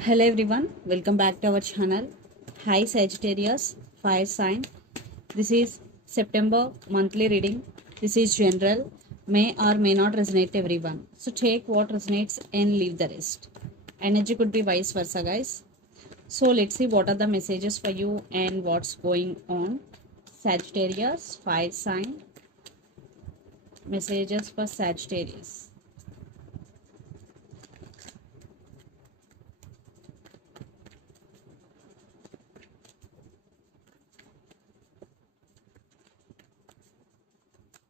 Hello everyone, welcome back to our channel. Hi Sagittarius, fire sign. This is September monthly reading. This is general, may or may not resonate to everyone. So take what resonates and leave the rest. Energy could be vice versa, guys. So let's see what are the messages for you and what's going on. Sagittarius, fire sign. Messages for Sagittarius.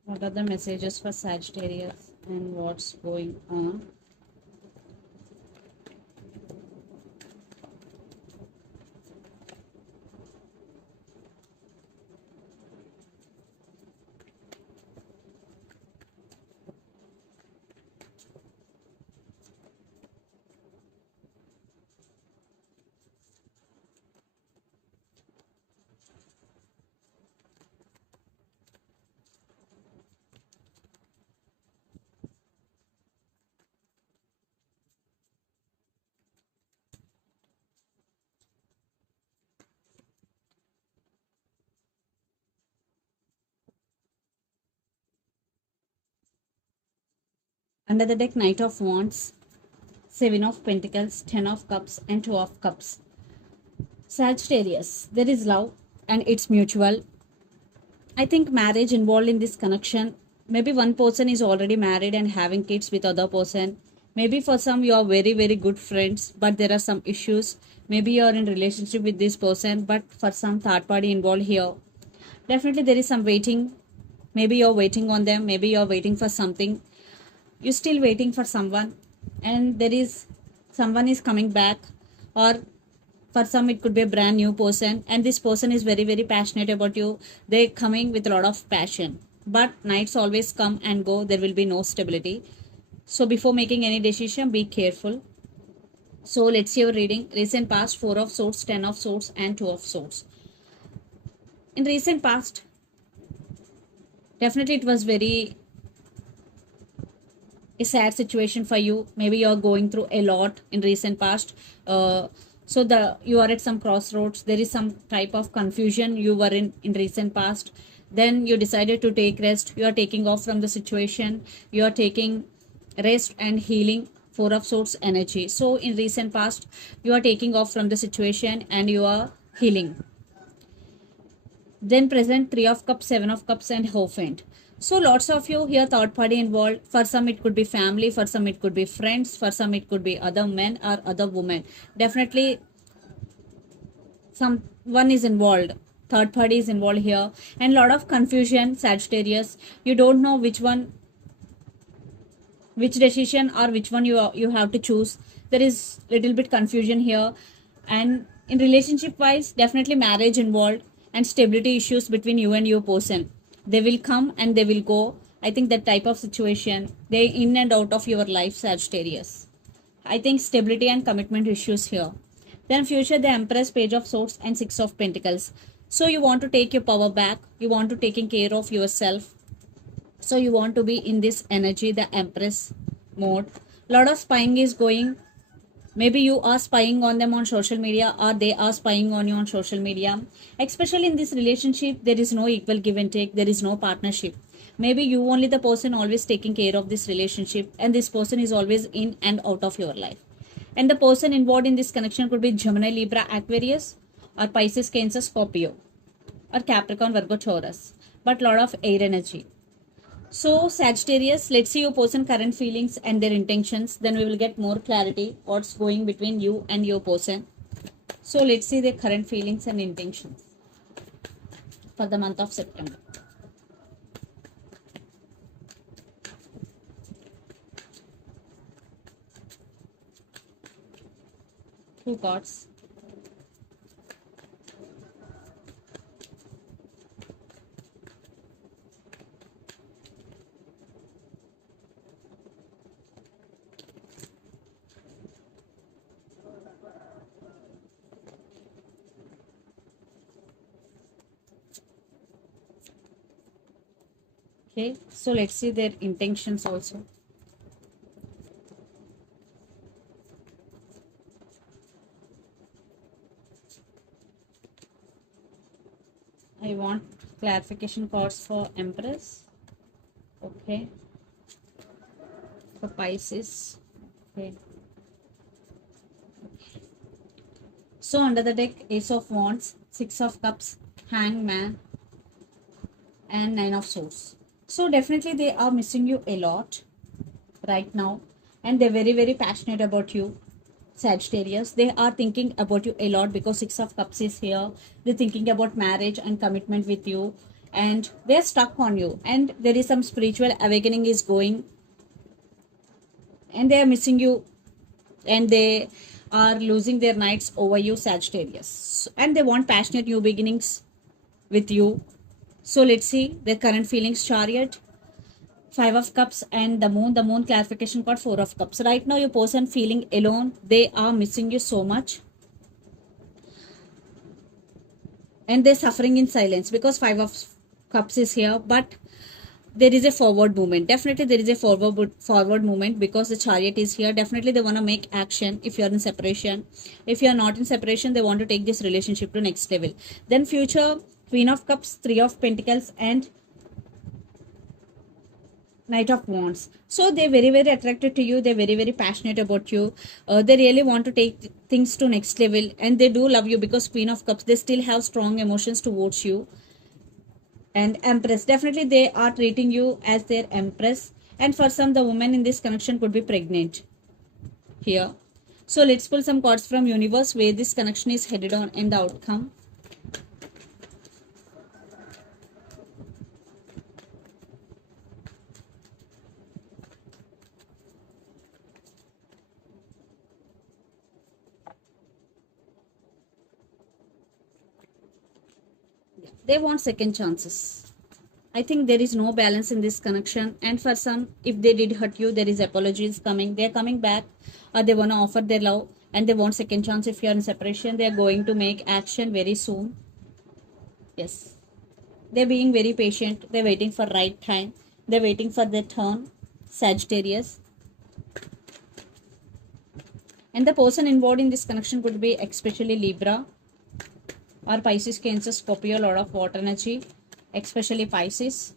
What are the messages for Sagittarius and what's going on? Under the deck, Knight of Wands, Seven of Pentacles, Ten of Cups, and Two of Cups. Sagittarius, there is love and it's mutual. I think marriage involved in this connection. Maybe one person is already married and having kids with other person. Maybe for some you are very very good friends, but there are some issues. Maybe you are in relationship with this person, but for some third party involved here. Definitely there is some waiting. Maybe you're waiting on them. Maybe you're waiting for something. You're still waiting for someone, and there is someone is coming back, or for some it could be a brand new person, and this person is very very passionate about you. They're coming with a lot of passion, but nights always come and go. There will be no stability. So before making any decision, be careful. So let's see your reading. Recent past, Four of Swords, Ten of Swords, and Two of Swords. In recent past, definitely it was very a sad situation for you. Maybe you're going through a lot in recent past. So the you are at some crossroads. There is some type of confusion you were in recent past. Then you decided to take rest. You are taking off from the situation. You are taking rest and healing. Four of Swords energy. So in recent past, you are taking off from the situation and you are healing. Then present, Three of Cups, Seven of Cups, and Hierophant. So lots of you here, third party involved. For some it could be family, for some it could be friends, for some it could be other men or other women. Definitely someone is involved. Third party is involved here, and lot of confusion. Sagittarius, you don't know which decision or which one you have to choose. There is little bit confusion here, and in relationship wise, definitely marriage involved and stability issues between you and your person. They will come and they will go. I think that type of situation, they in and out of your life, Sagittarius. I think stability and commitment issues here. Then future, the Empress, Page of Swords, and Six of Pentacles. So you want to take your power back, you want to taking care of yourself. So you want to be in this energy, the Empress mode. Lot of spying is going. Maybe you are spying on them on social media, or they are spying on you on social media. Especially in this relationship, there is no equal give and take. There is no partnership. Maybe you only the person always taking care of this relationship, and this person is always in and out of your life. And the person involved in this connection could be Gemini, Libra, Aquarius, or Pisces, Cancer, Scorpio, or Capricorn, Virgo, Taurus. But lot of air energy. So Sagittarius, let's see your person current feelings and their intentions. Then we will get more clarity what's going between you and your person. So let's see their current feelings and intentions for the month of September. Two cards. Okay, so let's see their intentions also. I want clarification cards for Empress. Okay. For Pisces. Okay. So under the deck, Ace of Wands, Six of Cups, Hangman, and Nine of Swords. So definitely they are missing you a lot right now, and they're very very passionate about you, Sagittarius. They are thinking about you a lot because Six of Cups is here. They're thinking about marriage and commitment with you, and they're stuck on you, and there is some spiritual awakening is going, and they are missing you, and they are losing their nights over you, Sagittarius, and they want passionate new beginnings with you. So let's see their current feelings. Chariot, Five of Cups, and the Moon. The Moon clarification card, Four of Cups. Right now your person feeling alone. They are missing you so much, and they're suffering in silence because Five of Cups is here. But there is a forward movement. Definitely there is a forward movement because the Chariot is here. Definitely they want to make action. If you are in separation, if you are not in separation, they want to take this relationship to next level. Then future, Queen of Cups, Three of Pentacles, and Knight of Wands. So they're very very attracted to you. They're very very passionate about you. They really want to take things to next level, and they do love you because Queen of Cups, they still have strong emotions towards you. And Empress, definitely they are treating you as their Empress, and for some the woman in this connection could be pregnant here. So let's pull some cards from universe where this connection is headed on and the outcome. They want second chances. I think there is no balance in this connection, and for some, if they did hurt you, there is apologies coming. They're coming back, or they want to offer their love, and they want second chance. If you are in separation, they are going to make action very soon. Yes, they're being very patient. They're waiting for right time. They're waiting for their turn, Sagittarius. And the person involved in this connection could be especially Libra or Pisces, Cancer, Scorpio, a lot of water energy, especially Pisces.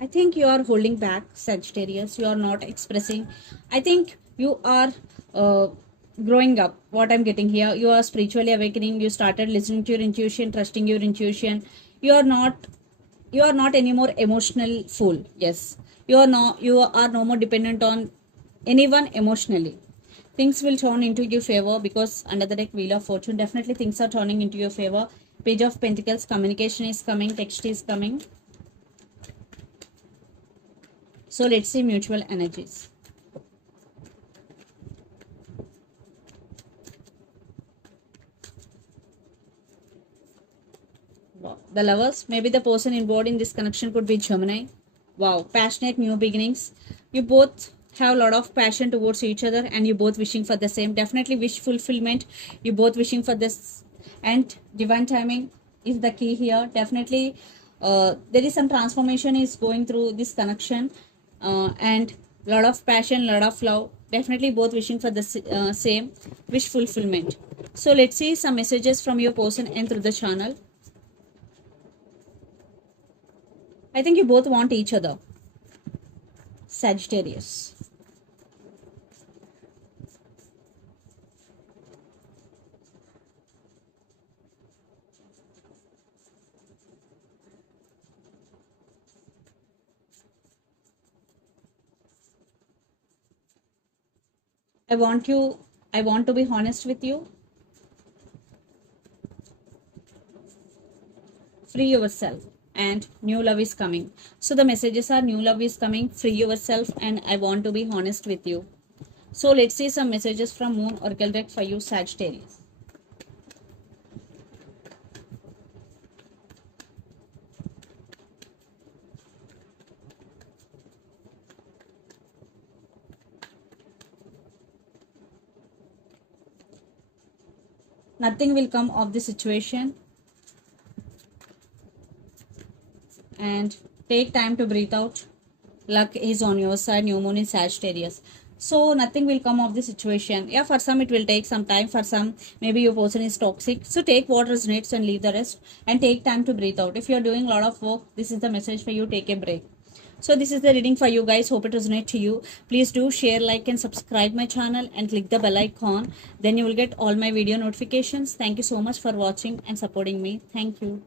I think you are holding back, Sagittarius. You are not expressing. I think you are growing up. What I'm getting here, you are spiritually awakening. You started listening to your intuition, trusting your intuition. You are not. You are not anymore emotional fool. Yes, you are not. You are no more dependent on anyone emotionally. Things will turn into your favor because under the deck, Wheel of Fortune, definitely things are turning into your favor. Page of Pentacles, communication is coming, text is coming. So let's see mutual energies. Wow. The Lovers, maybe the person involved in this connection could be Gemini. Wow, passionate new beginnings. You both have a lot of passion towards each other, and you both wishing for the same. Definitely wish fulfillment. You both wishing for this, and divine timing is the key here. Definitely there is some transformation is going through this connection, and lot of passion, lot of love. Definitely both wishing for the same, wish fulfillment. So let's see some messages from your person and through the channel. I think you both want each other, Sagittarius. I want to be honest with you. Free yourself, and new love is coming. So the messages are new love is coming, free yourself, and I want to be honest with you. So let's see some messages from Moon Oracle deck for you, Sagittarius. Nothing will come of the situation, and take time to breathe out. Luck is on your side. New moon in Sagittarius. so nothing will come of the situation. Yeah, for some it will take some time, for some maybe your person is toxic, so take what resonates and leave the rest, and take time to breathe out. If you're doing a lot of work, this is the message for you, take a break. So this is the reading for you guys, hope it resonates to you. Please do share, like and subscribe my channel and click the bell icon, then you will get all my video notifications. Thank you so much for watching and supporting me. Thank you.